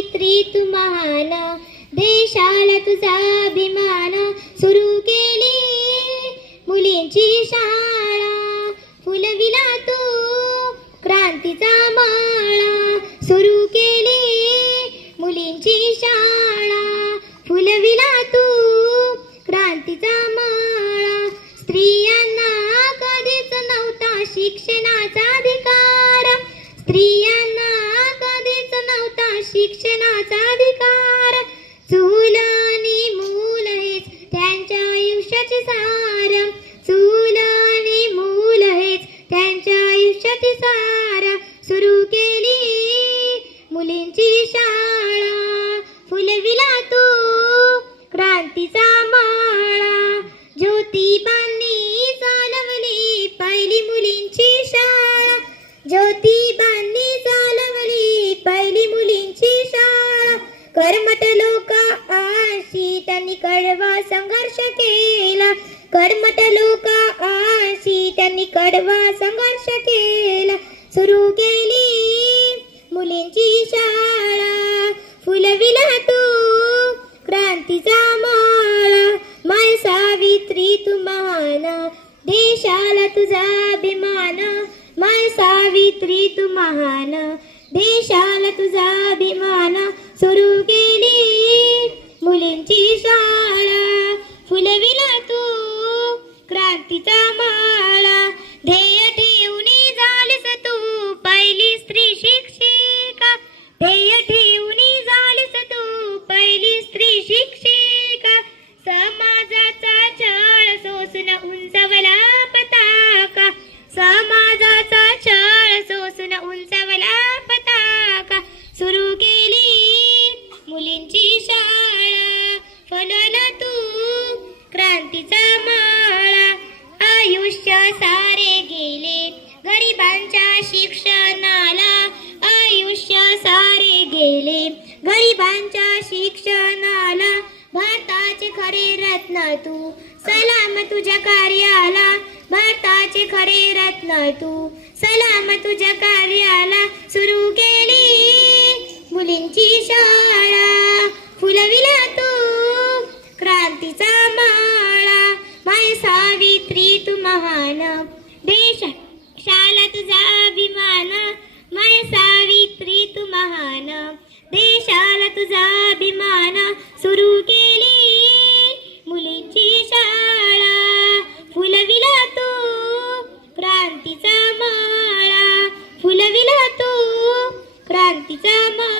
सावित्री तू महान, देशाला तुझा अभिमान. सुरू केली मुलींची शाळा, फुलविला तू क्रांतीचा माळा. सुरू केली मुलींची शाळा, फुलविला तू क्रांतीचा माळा. स्त्रियांना कधीच नव्हता शिक्षणाचा अधिकार, स्त्रियांना कधीच नव्हता शिक्षणाचा अधिकार. चूल आणि मूल हेच त्यांच्या आयुष्याचे सार, चूल आणि मूल हेच त्यांच्या आयुष्याचे सार. सुरू केली मुलींची शाळा, फुलविला तू क्रांतीचा माळा. ज्योतिबांनी चालवली पहिली मुलींची शाळा, ज्योतिबांनी चालवली पहिली मुलींची शाळा. कर्मठ लोकांशी त्यांनी कडवा संघर्ष केला, कर्मठ लोकांशी त्यांनी कडवा संघर्ष केला. सुरू केली मुलींची शाळा, फुलविला तू क्रांतीचा माळा. माय सावित्री तू महान, देशाला तुझा अभिमान. माय सावित्री तू महान, देशाला तुझा अभिमान. सुरू केली मुलींची शाळा, फुलविला तू क्रांतीचा माळा. ध्येय ठेवून झालीस तू पहिली स्त्री शिक्षिका, ध्येय ठेवून झालीस तू पहिली स्त्री शिक्षिका. समाजाचा छळ सोसून उंचावला पताका, समाजाचा छळ सोसून उंचावला पताका. सुरू केली मुलींची शाळा, फुलवला तू क्रांतीचा माळा. आयुष्य सारे गेले गरिबांच्या शिक्षणाला, आयुष्य सारे गेले गरिबांच्या शिक्षणाला. भारताचे खरे रत्न तू, सलाम तुझ्या कार्याला. भारताचे खरे रत्न तू, सलाम तुझ्या कार्याला. सुरू केली मुलींची शाळा, फुलविला तू क्रांतीचा माळा. माय सावित्री तू महान, देशाला तुझा अभिमान. माय सावित्री तू महान, देशाला तुझा अभिमान. सुरू